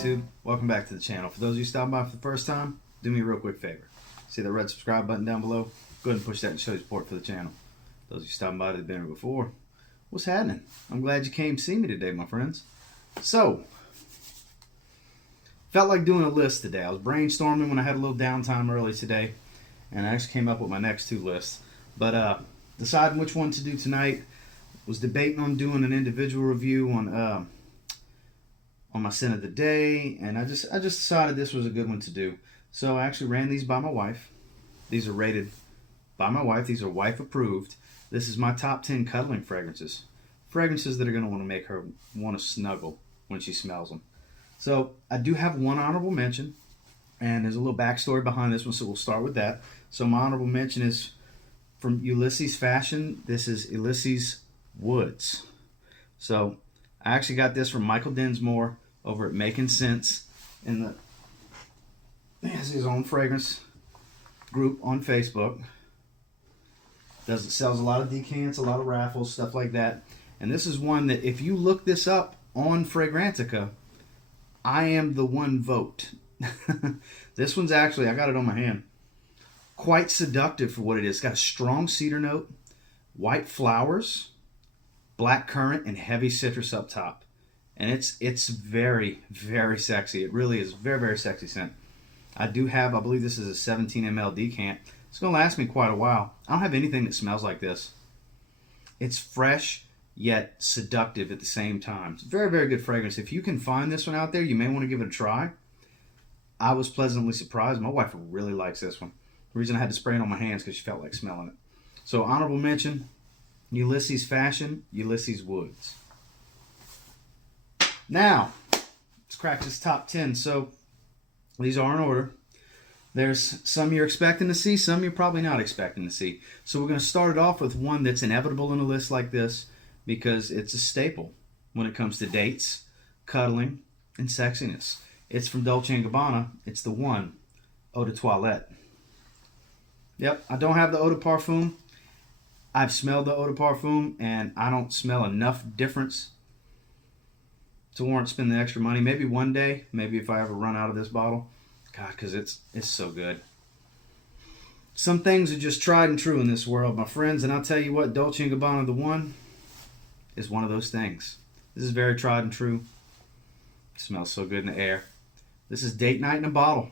YouTube? Welcome back to the channel. For those of you stopping by for the first time, do me a real quick favor. See the red subscribe button down below? Go ahead and push that and show your support for the channel. Those of you stopping by that have been here before, what's happening? I'm glad you came to see me today, my friends. So, felt like doing a list today. I was brainstorming when I had a little downtime early today, and I actually came up with my next two lists. But deciding which one to do tonight, was debating on doing an individual review on my scent of the day, and I just decided this was a good one to do. So I actually ran these by my wife. These are rated by my wife. These are wife approved. This is my top 10 cuddling fragrances. Fragrances that are going to want to make her want to snuggle when she smells them. So I do have one honorable mention, and there's a little backstory behind this one, so we'll start with that. So my honorable mention is from Ulysses Fashion. This is ELYSEES Woods. So I actually got this from Michael Dinsmore over at Making Sense he has his own fragrance group on Facebook. Sells a lot of decants, a lot of raffles, stuff like that. And this is one that if you look this up on Fragrantica, I am the one vote. This one's actually, I got it on my hand, quite seductive for what it is. It's got a strong cedar note, white flowers, black currant, and heavy citrus up top. And it's very, very sexy. It really is very, very sexy scent. I do have, I believe this is a 17 ml decant. It's going to last me quite a while. I don't have anything that smells like this. It's fresh, yet seductive at the same time. It's a very, very good fragrance. If you can find this one out there, you may want to give it a try. I was pleasantly surprised. My wife really likes this one. The reason I had to spray it on my hands because she felt like smelling it. So honorable mention, Ulysses Fashion, ELYSEES Woods. Now, let's crack this top 10. So these are in order. There's some you're expecting to see, some you're probably not expecting to see. So we're going to start it off with one that's inevitable in a list like this because it's a staple when it comes to dates, cuddling, and sexiness. It's from Dolce & Gabbana. It's the one, Eau de Toilette. Yep, I don't have the Eau de Parfum. I've smelled the Eau de Parfum, and I don't smell enough difference to warrant spending the extra money. Maybe one day, maybe if I ever run out of this bottle. God, because it's so good. Some things are just tried and true in this world, my friends, and I'll tell you what, Dolce & Gabbana The One is one of those things. This is very tried and true. It smells so good in the air. This is date night in a bottle.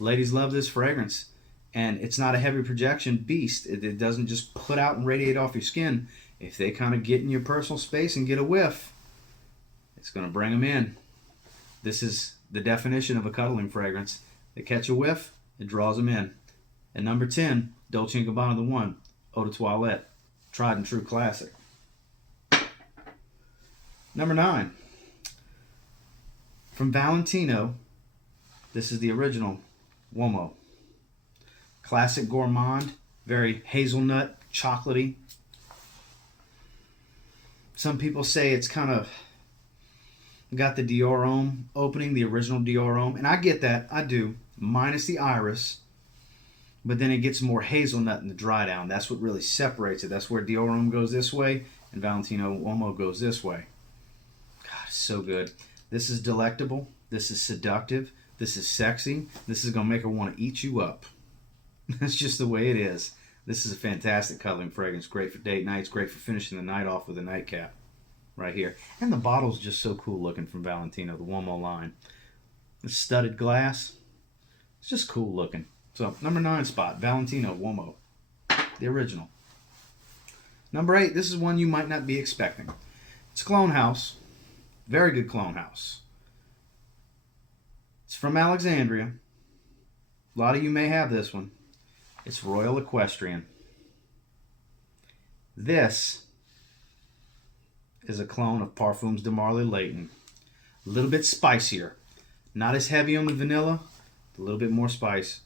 Ladies love this fragrance, and it's not a heavy projection beast. It doesn't just put out and radiate off your skin. If they kind of get in your personal space and get a whiff, it's going to bring them in. This is the definition of a cuddling fragrance. They catch a whiff, it draws them in. And number 10, Dolce & Gabbana The One, Eau de Toilette. Tried and true classic. Number 9, from Valentino, this is the original UOMO. Classic gourmand, very hazelnut, chocolatey. Some people say it's kind of got the Dior Homme opening, the original Dior Homme, and I get that, I do, minus the iris, but then it gets more hazelnut in the dry down. That's what really separates it. That's where Dior Homme goes this way, and Valentino UOMO goes this way. God, it's so good. This is delectable. This is seductive. This is sexy. This is going to make her want to eat you up. That's just the way it is. This is a fantastic cuddling fragrance. Great for date nights. Great for finishing the night off with a nightcap. Right here. And the bottle's just so cool looking from Valentino, the UOMO line. The studded glass. It's just cool looking. So, number 9 spot, Valentino UOMO. The original. Number 8, this is one you might not be expecting. It's Cologne House. Very good Cologne House. It's from Alexandria. A lot of you may have this one. It's Royal Equestrian. This is a clone of Parfums de Marly Layton. A little bit spicier. Not as heavy on the vanilla, a little bit more spice.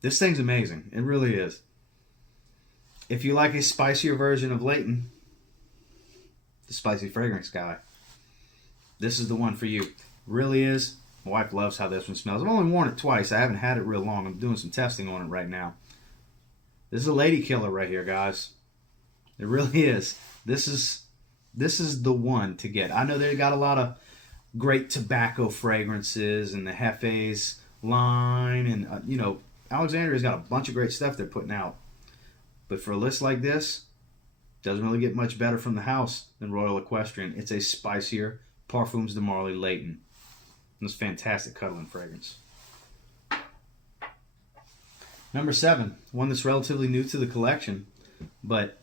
This thing's amazing. It really is. If you like a spicier version of Layton, the spicy fragrance guy, this is the one for you. Really is. My wife loves how this one smells. I've only worn it twice. I haven't had it real long. I'm doing some testing on it right now. This is a lady killer right here, guys. It really is. This is this is the one to get. I know they got a lot of great tobacco fragrances and the Hefe's line, and you know, Alexandria's got a bunch of great stuff they're putting out. But for a list like this, doesn't really get much better from the house than Royal Equestrian. It's a spicier Parfums de Marly Leighton. It's a fantastic cuddling fragrance. Number 7, one that's relatively new to the collection, but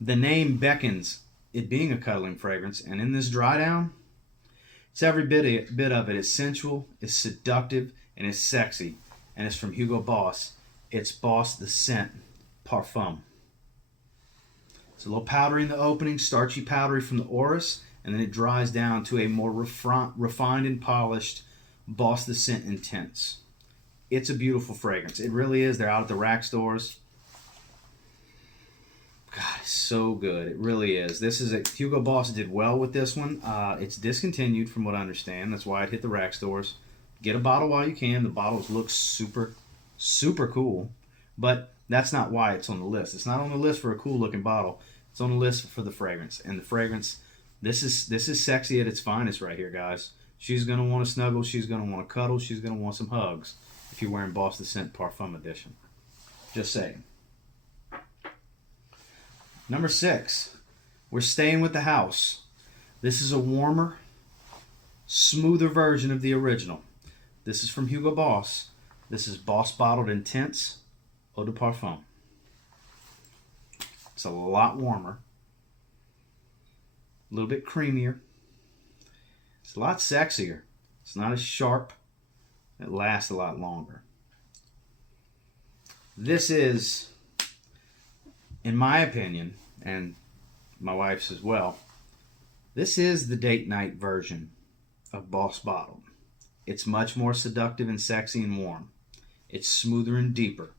the name beckons it being a cuddling fragrance, and in this dry down, it's every bit of it. It's sensual, it's seductive, and it's sexy. And it's from Hugo Boss. It's Boss the Scent Parfum. It's a little powdery in the opening, starchy powdery from the Orris, and then it dries down to a more refined and polished Boss the Scent Intense. It's a beautiful fragrance. It really is. They're out at the rack stores. God, it's so good. It really is. This is a Hugo Boss did well with this one. It's discontinued from what I understand. That's why it hit the rack stores. Get a bottle while you can. The bottles look super, super cool. But that's not why it's on the list. It's not on the list for a cool looking bottle. It's on the list for the fragrance. And the fragrance, this is sexy at its finest right here, guys. She's going to want to snuggle. She's going to want to cuddle. She's going to want some hugs if you're wearing Boss the Scent Parfum Edition. Just saying. Number 6, we're staying with the house. This is a warmer, smoother version of the original. This is from Hugo Boss. This is Boss Bottled Intense Eau de Parfum. It's a lot warmer, a little bit creamier. It's a lot sexier. It's not as sharp. It lasts a lot longer. This is, in my opinion, and my wife's as well, this is the date night version of Boss Bottled. It's much more seductive and sexy and warm. It's smoother and deeper.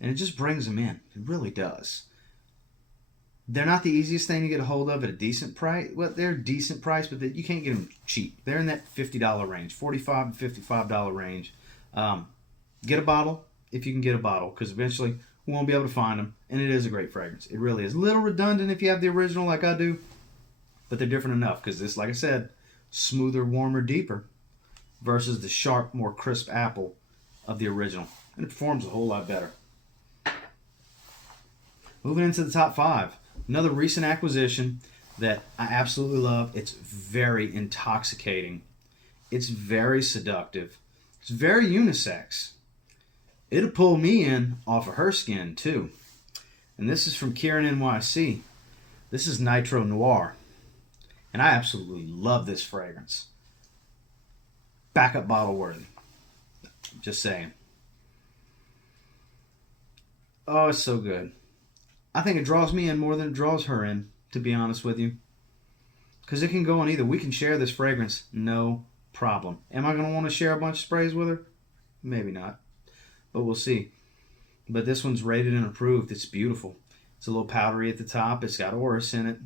And it just brings them in. It really does. They're not the easiest thing to get a hold of at a decent price. Well, they're a decent price, but you can't get them cheap. They're in that $50 range, $45 to $55 range. Get a bottle if you can get a bottle, because eventually we won't be able to find them. And it is a great fragrance. It really is. A little redundant if you have the original like I do, but they're different enough, because this, like I said, smoother, warmer, deeper versus the sharp, more crisp apple of the original. And it performs a whole lot better. Moving into the top 5. Another recent acquisition that I absolutely love. It's very intoxicating. It's very seductive. It's very unisex. It'll pull me in off of her skin too. And this is from KIERIN NYC. This is Nitro Noir. And I absolutely love this fragrance. Backup bottle worthy. Just saying. Oh, it's so good. I think it draws me in more than it draws her in, to be honest with you. Because it can go on either. We can share this fragrance, no problem. Am I going to want to share a bunch of sprays with her? Maybe not. But we'll see. But this one's rated and approved. It's beautiful. It's a little powdery at the top. It's got Orris in it.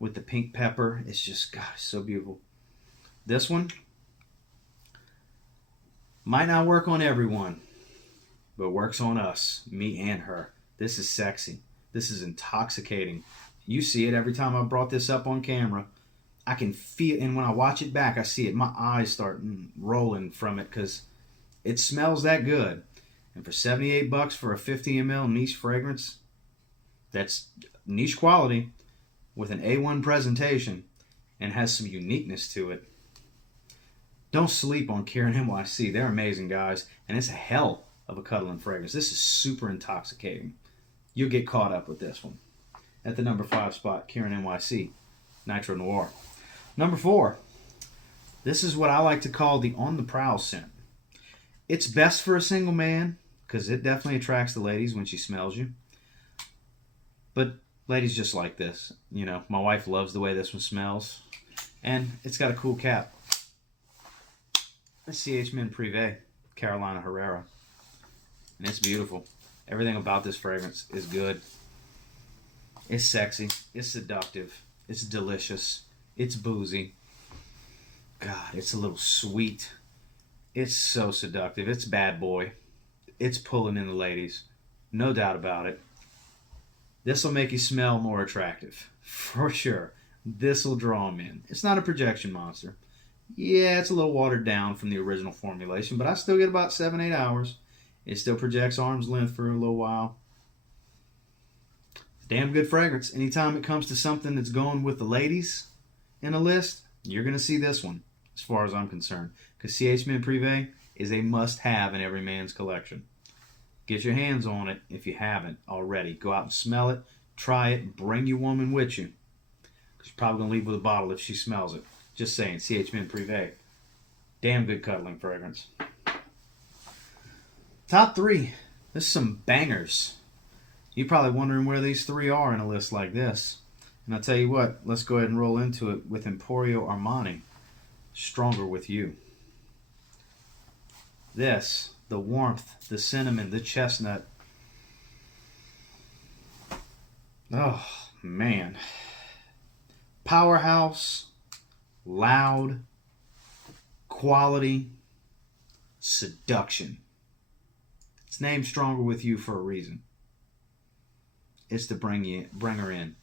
With the pink pepper. It's just, gosh, so beautiful. This one might not work on everyone, but works on us, me and her. This is sexy. This is intoxicating. You see it every time I brought this up on camera. I can feel, and when I watch it back, I see it. My eyes start rolling from it because it smells that good. And for $78 for a 50 ml niche fragrance, that's niche quality with an A1 presentation and has some uniqueness to it. Don't sleep on KIERIN NYC. They're amazing, guys. And it's a hell of a cuddling fragrance. This is super intoxicating. You'll get caught up with this one. At the number 5 spot, KIERIN NYC, Nitro Noir. Number 4, this is what I like to call the On the Prowl scent. It's best for a single man because it definitely attracts the ladies when she smells you. But ladies just like this. You know, my wife loves the way this one smells. And it's got a cool cap. It's CH Men PRIVÉ, Carolina Herrera. And it's beautiful. Everything about this fragrance is good. It's sexy. It's seductive. It's delicious. It's boozy. God, it's a little sweet. It's so seductive. It's bad boy. It's pulling in the ladies. No doubt about it. This will make you smell more attractive. For sure. This will draw them in. It's not a projection monster. Yeah, it's a little watered down from the original formulation, but I still get about 7-8 hours. It still projects arm's length for a little while. Damn good fragrance. Anytime it comes to something that's going with the ladies in a list, you're going to see this one, as far as I'm concerned. Because CH Men Privé is a must-have in every man's collection. Get your hands on it if you haven't already. Go out and smell it, try it, bring your woman with you. She's probably going to leave with a bottle if she smells it. Just saying, CH Men Privé. Damn good cuddling fragrance. Top 3. This is some bangers. You're probably wondering where these 3 are in a list like this. And I'll tell you what, let's go ahead and roll into it with Emporio Armani. Stronger With You. This, the warmth, the cinnamon, the chestnut. Oh, man. Powerhouse, loud, quality, seduction. It's named Stronger With You for a reason. It's to bring her in.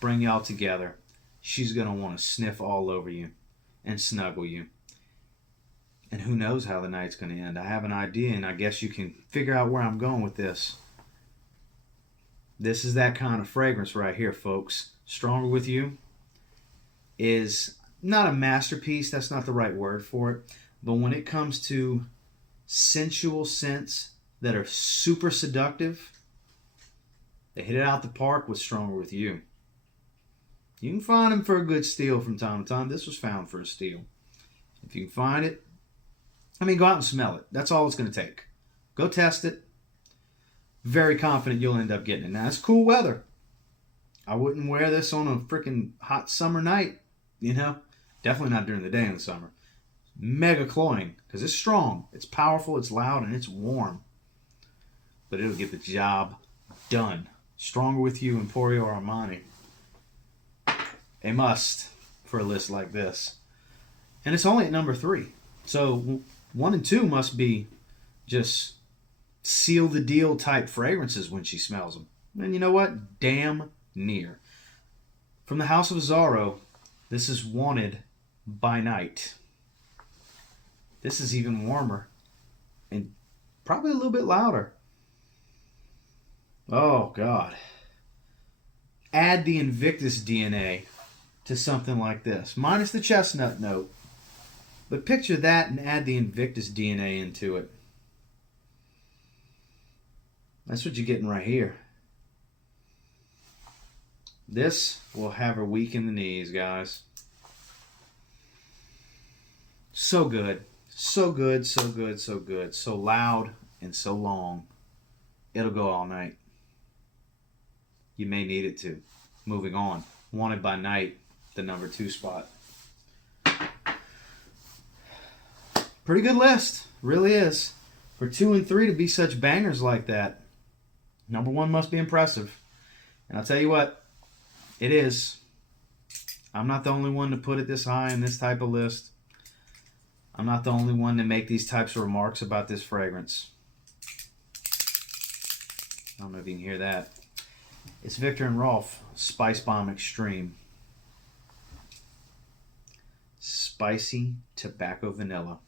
Bring y'all together. She's going to want to sniff all over you and snuggle you. And who knows how the night's going to end. I have an idea, and I guess you can figure out where I'm going with this. This is that kind of fragrance right here, folks. Stronger With You is not a masterpiece. That's not the right word for it. But when it comes to sensual scents that are super seductive, they hit it out the park with Stronger With You. You can find them for a good steal from time to time. This was found for a steal. If you can find it, go out and smell it. That's all it's going to take. Go test it. Very confident you'll end up getting it. Now, it's cool weather. I wouldn't wear this on a freaking hot summer night, Definitely not during the day in the summer. Mega cloying, because it's strong, it's powerful, it's loud, and it's warm. But it'll get the job done. Stronger With You, Emporio Armani. A must for a list like this. And it's only at number 3. So 1 and 2 must be just seal the deal type fragrances when she smells them. And you know what? Damn near. From the House of Zaharoff, this is Wanted by Night. This is even warmer and probably a little bit louder. Oh, God. Add the Invictus DNA to something like this, minus the chestnut note. But picture that and add the Invictus DNA into it. That's what you're getting right here. This will have her weak in the knees, guys. So good. So good, so good, so good. So loud and so long. It'll go all night. You may need it to. Moving on. Wanted by Night, the number 2 spot. Pretty good list. Really is. For 2 and 3 to be such bangers like that, number 1 must be impressive. And I'll tell you what, it is. I'm not the only one to put it this high in this type of list. I'm not the only one to make these types of remarks about this fragrance. I don't know if you can hear that. It's Viktor and Rolf Spice Bomb Extreme. Spicy tobacco vanilla.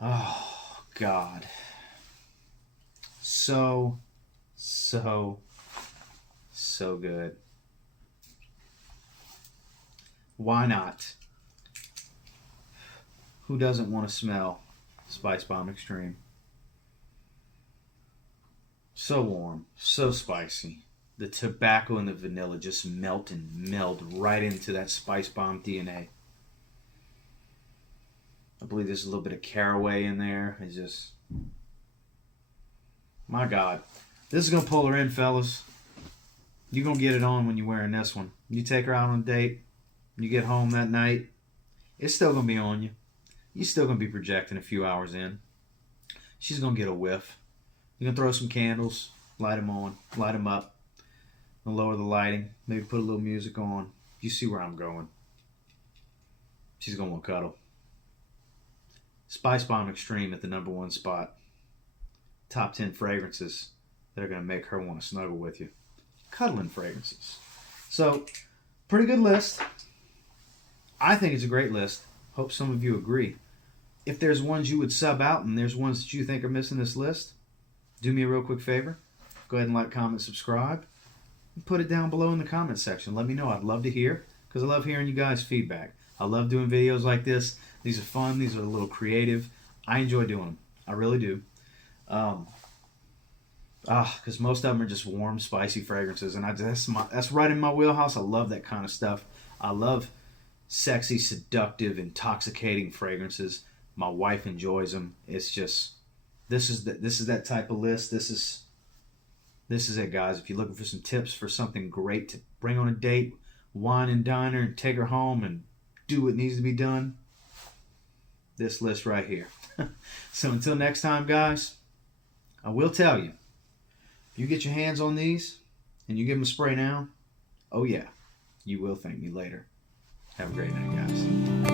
Oh, God. So good. Why not? Who doesn't want to smell Spice Bomb Extreme? So warm, so spicy. The tobacco and the vanilla just melt and meld right into that Spice Bomb DNA. I believe there's a little bit of caraway in there. It's just... my God. This is going to pull her in, fellas. You're going to get it on when you're wearing this one. You take her out on a date. You get home that night. It's still going to be on you. You're still going to be projecting a few hours in. She's going to get a whiff. You're going to throw some candles. Light them on. Light them up. And lower the lighting. Maybe put a little music on. You see where I'm going. She's going to want to cuddle. SPICEBOMB Extreme at the #1 spot. Top 10 fragrances that are going to make her want to snuggle with you. Cuddling fragrances. So, pretty good list. I think it's a great list. Hope some of you agree. If there's ones you would sub out and there's ones that you think are missing this list, do me a real quick favor. Go ahead and like, comment, subscribe. And put it down below in the comment section. Let me know. I'd love to hear, because I love hearing you guys' feedback. I love doing videos like this. These are fun. These are a little creative. I enjoy doing them. I really do. Because most of them are just warm, spicy fragrances, and that's right in my wheelhouse. I love that kind of stuff. I love sexy, seductive, intoxicating fragrances. My wife enjoys them. It's just this is that type of list. This is it, guys. If you're looking for some tips for something great to bring on a date, wine and diner, and take her home and do what needs to be done, this list right here. So until next time, guys, I will tell you, if you get your hands on these and you give them a spray now, oh yeah, you will thank me later. Have a great night, guys.